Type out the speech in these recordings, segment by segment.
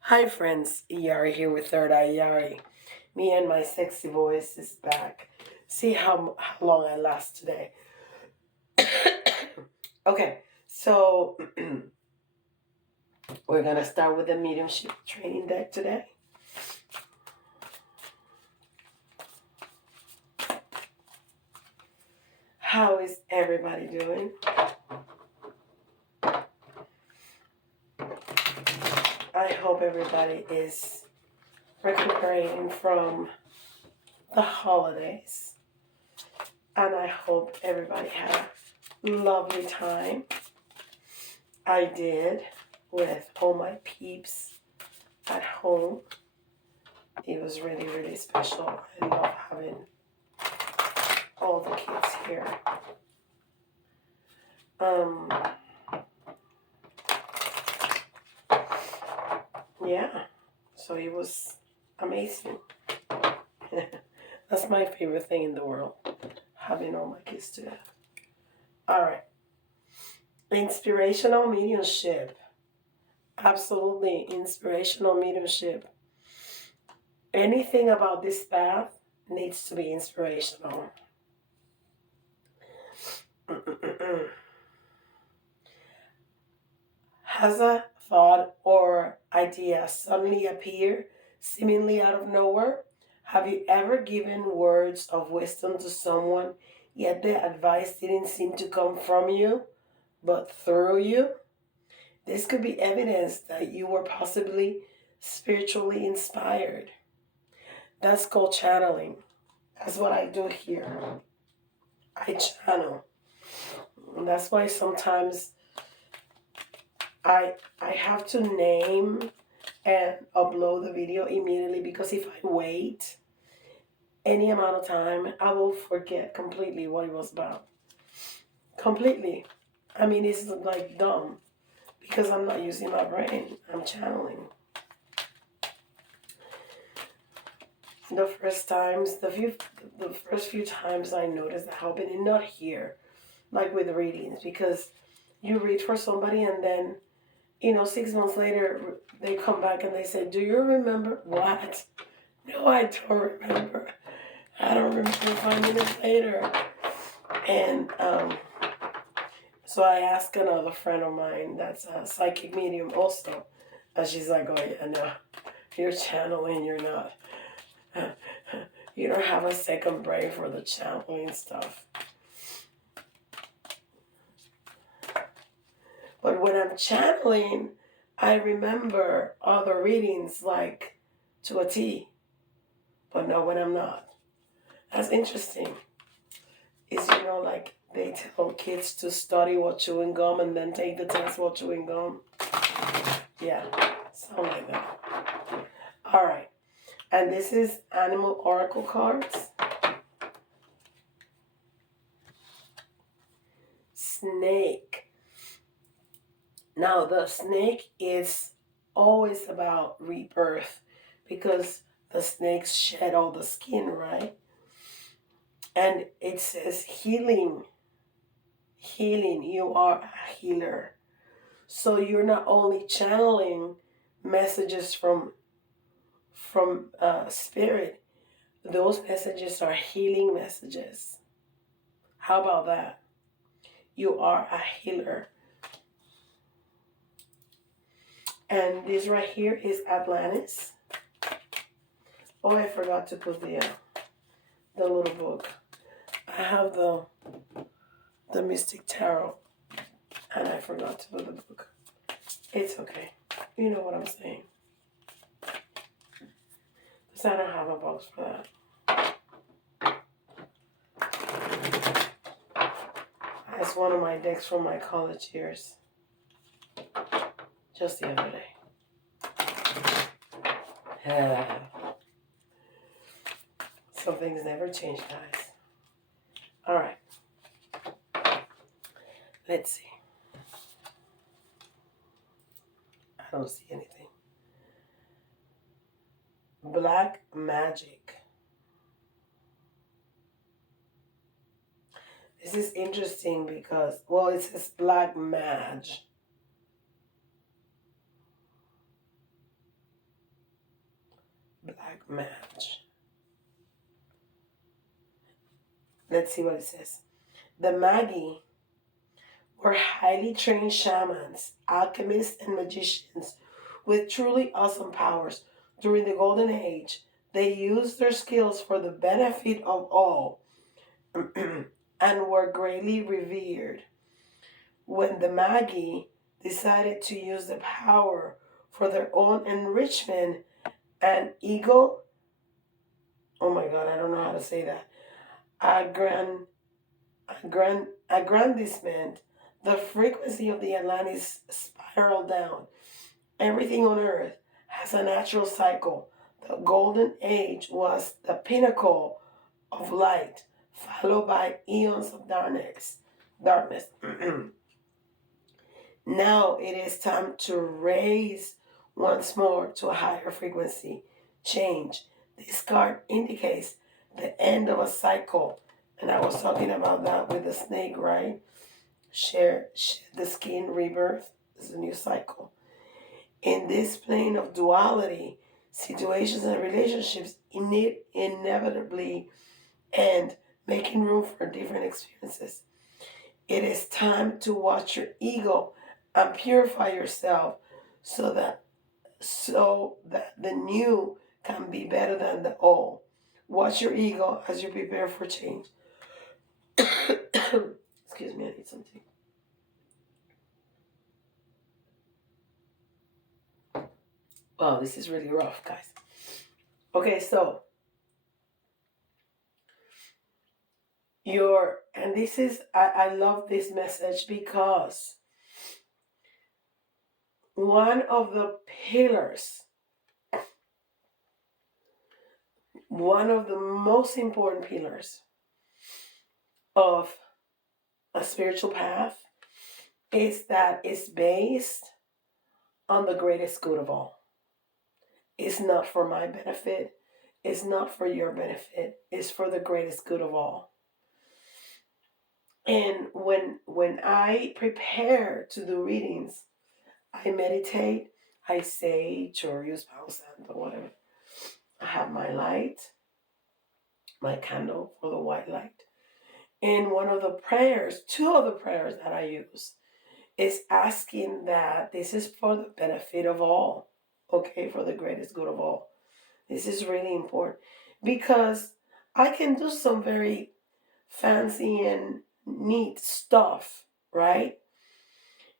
Hi friends, Yari here with Third Eye Yari. Me and my sexy voice is back. See how long I last today. Okay, so we're gonna start with the mediumship training deck today. How is everybody doing? I hope everybody is recuperating from the holidays. And I hope everybody had a lovely time. I did, with all my peeps at home. It was really, really special. I love having all the kids here. Yeah, so it was amazing. That's my favorite thing in the world, having all my kids together. All right. Inspirational mediumship. Absolutely inspirational mediumship. Anything about this path needs to be inspirational. Has a thought or idea suddenly appear, seemingly out of nowhere? Have you ever given words of wisdom to someone, yet the advice didn't seem to come from you, but through you? This could be evidence that you were possibly spiritually inspired. That's called channeling. That's what I do here. I channel. And that's why sometimes I have to name and upload the video immediately, because if I wait any amount of time, I will forget completely what it was about. Completely. I mean, it's like dumb because I'm not using my brain. I'm channeling. The first few times I noticed that happening, not here, like with readings, because you read for somebody and then 6 months later, they come back and they say, "Do you remember?" What? No, I don't remember. I don't remember 5 minutes later. And so I asked another friend of mine that's a psychic medium also. And she's like, "Oh, yeah, no, you're channeling, you're not. You don't have a second brain for the channeling stuff." But when I'm channeling, I remember other readings like to a T. But no, when I'm not. That's interesting. Is, like they tell kids to study while chewing gum and then take the test while chewing gum. Yeah, something like that. All right. And this is animal oracle cards. Snake. Now, the snake is always about rebirth because the snakes shed all the skin, right? And it says healing. Healing. You are a healer. So you're not only channeling messages from spirit, those messages are healing messages. How about that? You are a healer. And this right here is Atlantis. Oh, I forgot to put the little book. I have the Mystic Tarot, and I forgot to put the book. It's okay. You know what I'm saying. Because I don't have a box for that. That's one of my decks from my college years. Just the other day. Some things never change, guys. All right. Let's see. I don't see anything. Black magic. This is interesting because, well, it says black mage. black match. Let's see what it says. The Magi were highly trained shamans, alchemists, and magicians with truly awesome powers. During the Golden Age, they used their skills for the benefit of all and were greatly revered. When the Magi decided to use the power for their own enrichment and ego, oh my god, I don't know how to say that, aggrandizement, the frequency of the Atlantis spiraled down. Everything on Earth has a natural cycle. The Golden Age was the pinnacle of light, followed by eons of darkness. Darkness. Now it is time to raise once more to a higher frequency. Change. This card indicates the end of a cycle. And I was talking about that with the snake, right? Shed the skin, rebirth is a new cycle. In this plane of duality, situations and relationships inevitably end, making room for different experiences. It is time to watch your ego and purify yourself so that the new can be better than the old. Watch your ego as you prepare for change. Excuse me, I need something. Wow, this is really rough, guys. Okay, so and this is, I love this message because one of the pillars, one of the most important pillars of a spiritual path is that it's based on the greatest good of all. It's not for my benefit. It's not for your benefit. It's for the greatest good of all. And when I prepare to do readings, I meditate, I sage or use Palo Santo or whatever. I have my light, my candle for the white light. And one of the prayers, two of the prayers that I use is asking that this is for the benefit of all, okay, for the greatest good of all. This is really important because I can do some very fancy and neat stuff, right?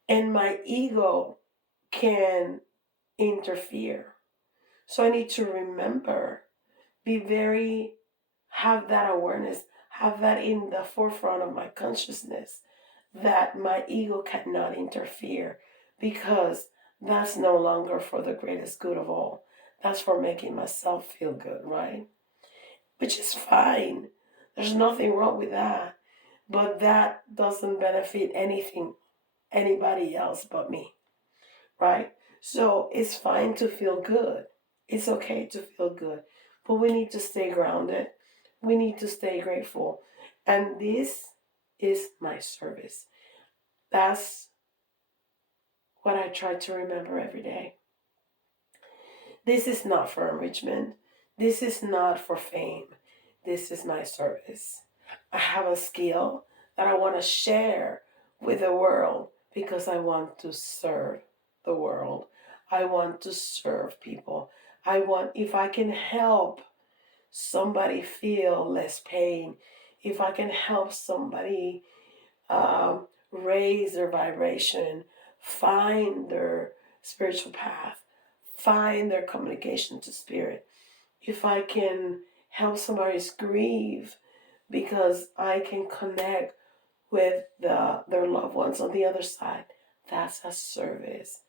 And my ego can interfere. So I need to remember, have that awareness, have that in the forefront of my consciousness that my ego cannot interfere because that's no longer for the greatest good of all. That's for making myself feel good, right? Which is fine. There's nothing wrong with that. But that doesn't benefit anybody else but me, right? So it's fine to feel good. It's okay to feel good. But we need to stay grounded. We need to stay grateful. And this is my service. That's what I try to remember every day. This is not for enrichment. This is not for fame. This is my service. I have a skill that I want to share with the world because I want to serve the world. I want to serve people. If I can help somebody feel less pain, if I can help somebody raise their vibration, find their spiritual path, find their communication to spirit, if I can help somebody grieve because I can connect with their loved ones on the other side, that's a service.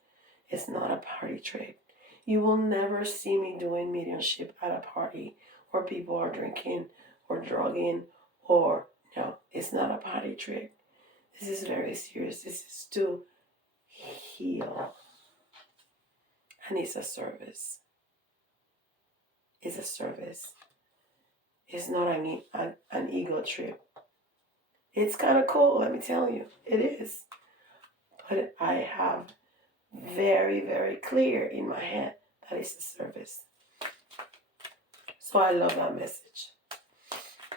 It's not a party trick. You will never see me doing mediumship at a party where people are drinking or drugging or no, it's not a party trick. This is very serious. This is to heal. And it's a service. It's a service. It's not an ego trip. It's kind of cool, let me tell you. It is. But I have very, very clear in my head that it's a service. So I love that message.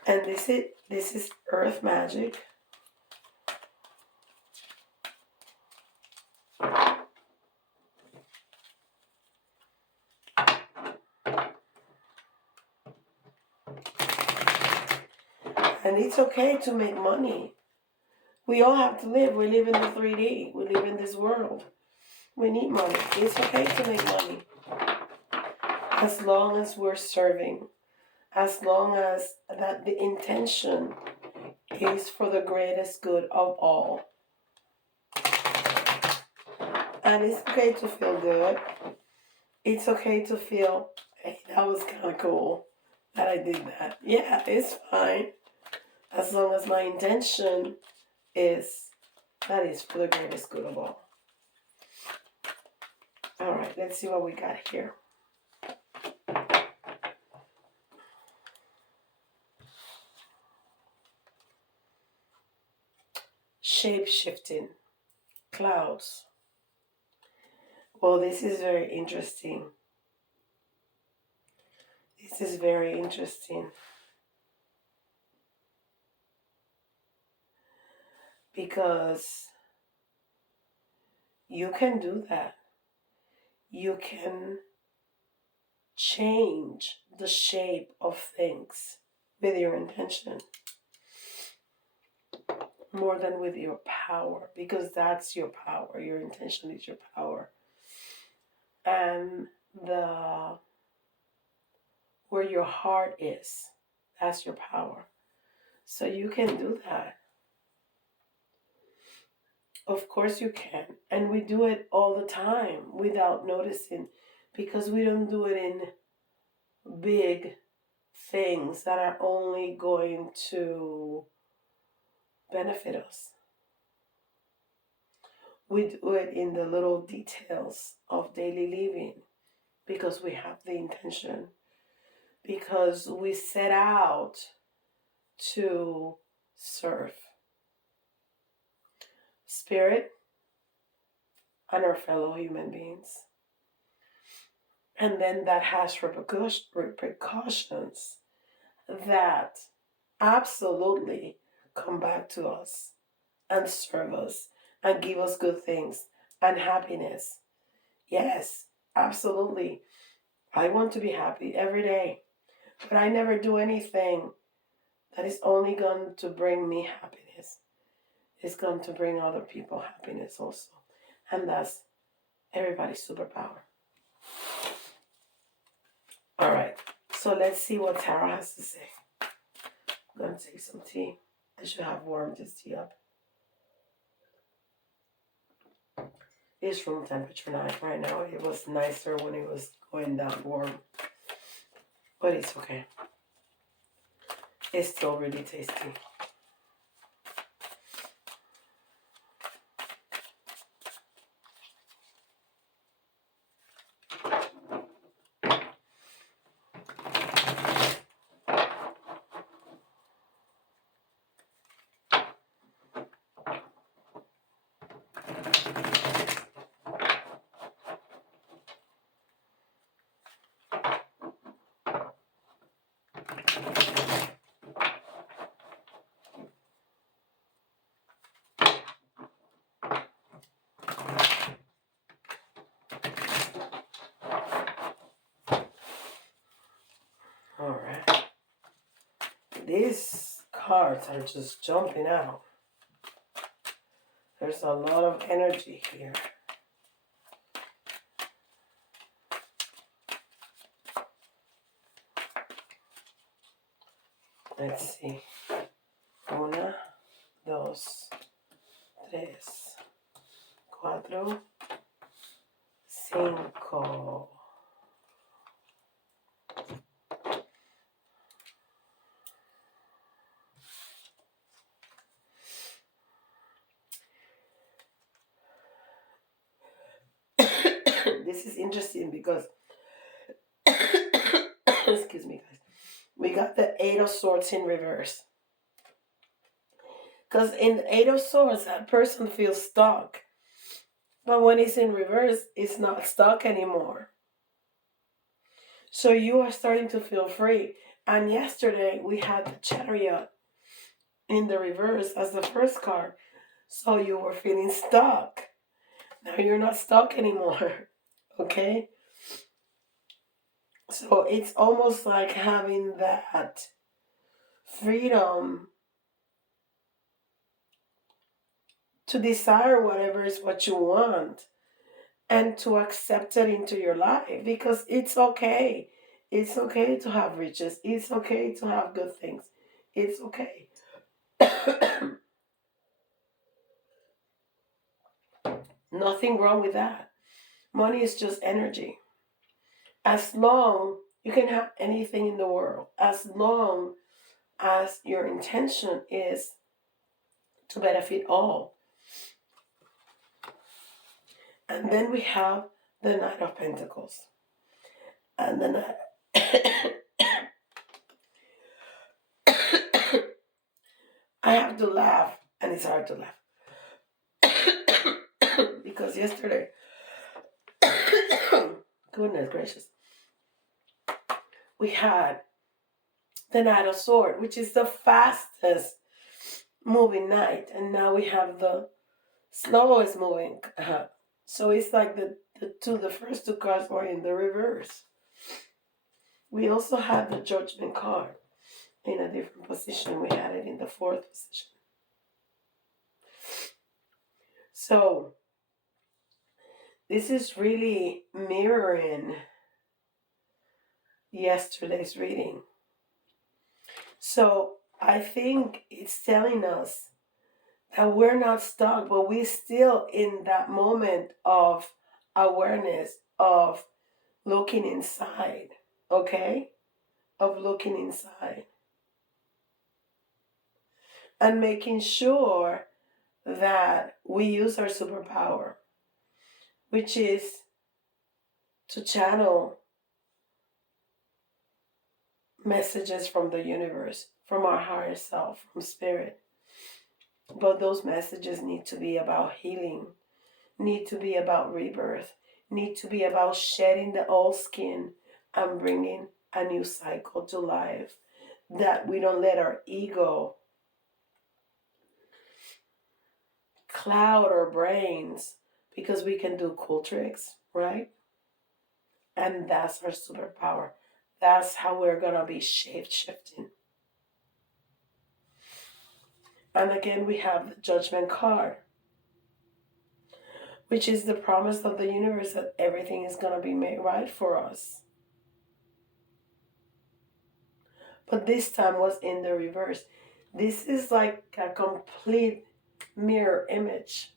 And this is earth magic. And it's okay to make money. We all have to live. We live in the 3D. We live in this world. We need money. It's okay to make money. As long as we're serving. As long as that the intention is for the greatest good of all. And it's okay to feel good. It's okay to feel, hey, that was kind of cool that I did that. Yeah, it's fine. As long as my intention is that is for the greatest good of all. All right, let's see what we got here. Shape-shifting. Clouds. Well, this is very interesting. This is very interesting. Because you can do that. You can change the shape of things with your intention more than with your power, because that's your power. Your intention is your power. And where your heart is, that's your power. So you can do that. Of course you can. And we do it all the time without noticing, because we don't do it in big things that are only going to benefit us. We do it in the little details of daily living because we have the intention, because we set out to serve spirit and our fellow human beings. And then that has repercussions that absolutely come back to us and serve us and give us good things and happiness. Yes, absolutely. I want to be happy every day, but I never do anything that is only going to bring me happiness. It's going to bring other people happiness also. And that's everybody's superpower. All right, so let's see what Tara has to say. I'm going to take some tea. I should have warmed this tea up. It's room temperature right now. It was nicer when it was going down warm. But it's okay. It's still really tasty. Alright. These cards are just jumping out. There's a lot of energy here. Let's see. 1, 2, 3, 4, 5. This is interesting because, excuse me, guys, we got the 8 of Swords in reverse. Because in the 8 of Swords, that person feels stuck. But when it's in reverse, it's not stuck anymore. So you are starting to feel free. And yesterday we had the chariot in the reverse as the first card. So you were feeling stuck. Now you're not stuck anymore. Okay? So it's almost like having that freedom to desire whatever is what you want and to accept it into your life because it's okay. It's okay to have riches. It's okay to have good things. It's okay. Nothing wrong with that. Money is just energy. As long you can have anything in the world, as long as your intention is to benefit all. And then we have the Knight of Pentacles. And the Knight. I have to laugh, and it's hard to laugh. Because yesterday, goodness gracious, we had the Knight of Swords, which is the fastest moving knight, and now we have the slowest moving. So it's like the first two cards were in the reverse. We also had the Judgment card in a different position. We had it in the fourth position. So this is really mirroring yesterday's reading. So I think it's telling us that we're not stuck, but we're still in that moment of awareness, of looking inside, okay? Of looking inside. And making sure that we use our superpower, which is to channel messages from the universe, from our higher self, from spirit. But those messages need to be about healing, need to be about rebirth, need to be about shedding the old skin and bringing a new cycle to life. That we don't let our ego cloud our brains because we can do cool tricks, right? And that's our superpower. That's how we're going to be shape-shifting. And again, we have the Judgment card, which is the promise of the universe that everything is going to be made right for us. But this time was in the reverse. This is like a complete mirror image.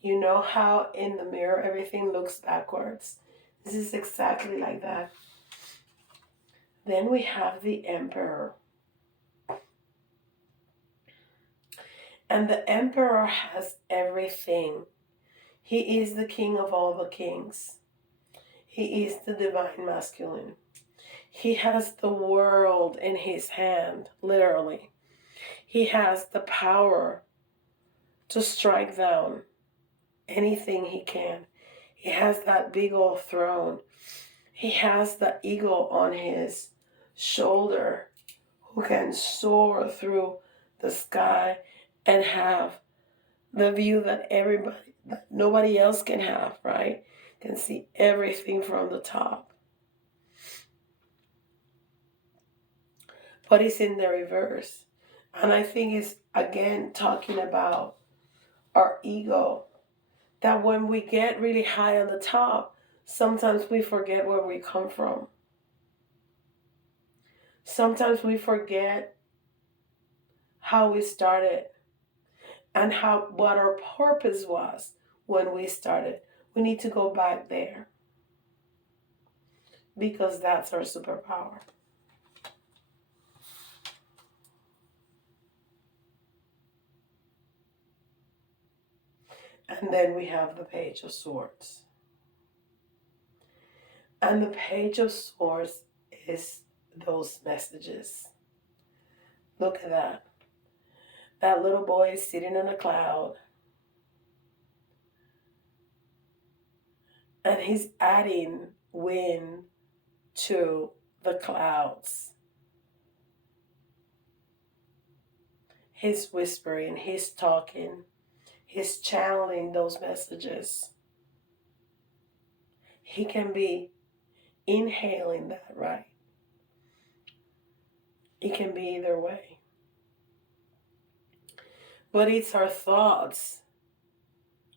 You know how in the mirror everything looks backwards? This is exactly like that. Then we have the Emperor. And the Emperor has everything. He is the king of all the kings. He is the divine masculine. He has the world in his hand, literally. He has the power to strike down anything he can. He has that big old throne. He has the eagle on his shoulder who can soar through the sky and have the view that nobody else can have, right? Can see everything from the top. But it's in the reverse. And I think it's again talking about our ego. That when we get really high on the top, sometimes we forget where we come from. Sometimes we forget how we started and what our purpose was when we started. We need to go back there because that's our superpower. And then we have the Page of Swords. And the Page of Swords is those messages. Look at that. That little boy is sitting on a cloud. And he's adding wind to the clouds. He's whispering, he's talking, he's channeling those messages. He can be inhaling that, right? It can be either way. But it's our thoughts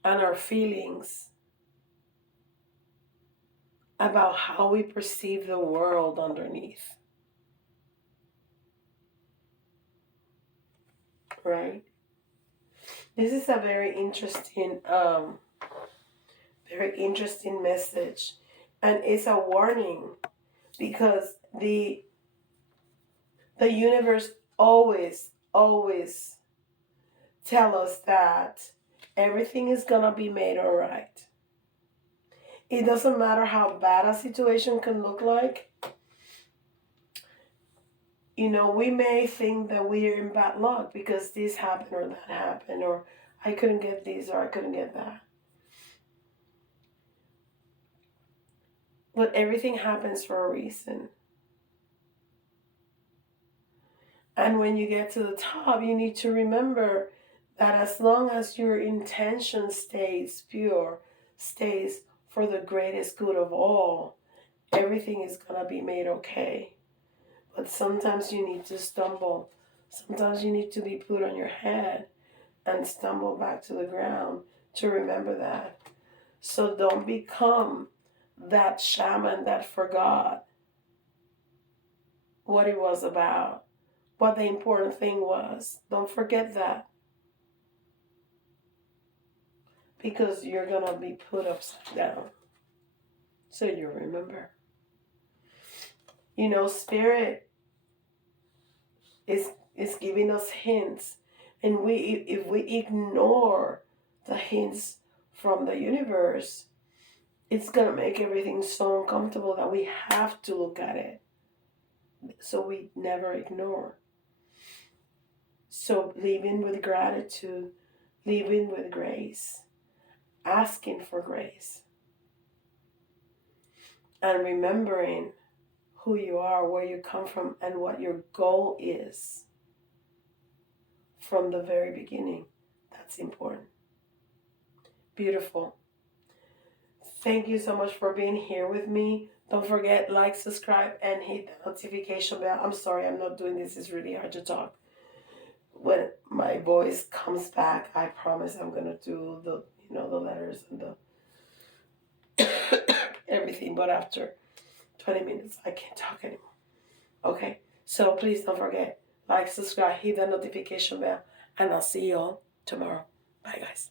and our feelings about how we perceive the world underneath. Right? This is a very interesting message. And it's a warning because the universe always tell us that everything is gonna be made all right. It doesn't matter how bad a situation can look like. You know, we may think that we are in bad luck because this happened or that happened, or I couldn't get this or I couldn't get that. But everything happens for a reason. And when you get to the top, you need to remember that as long as your intention stays pure, stays for the greatest good of all, everything is going to be made okay. But sometimes you need to stumble. Sometimes you need to be put on your head and stumble back to the ground to remember that. So don't become that shaman that forgot what it was about, what the important thing was. Don't forget that. Because you're going to be put upside down. So you remember. You know, Spirit is giving us hints. And if we ignore the hints from the universe, it's going to make everything so uncomfortable that we have to look at it. So we never ignore. So living with gratitude, living with grace, asking for grace, and remembering who you are, where you come from, and what your goal is from the very beginning. That's important. Beautiful. Thank you so much for being here with me. Don't forget, like, subscribe, and hit the notification bell. I'm sorry, I'm not doing this. It's really hard to talk. When my voice comes back, I promise I'm going to do the letters and the everything. But after 20 minutes, I can't talk anymore. Okay? So please don't forget, like, subscribe, hit the notification bell, and I'll see you all tomorrow. Bye, guys.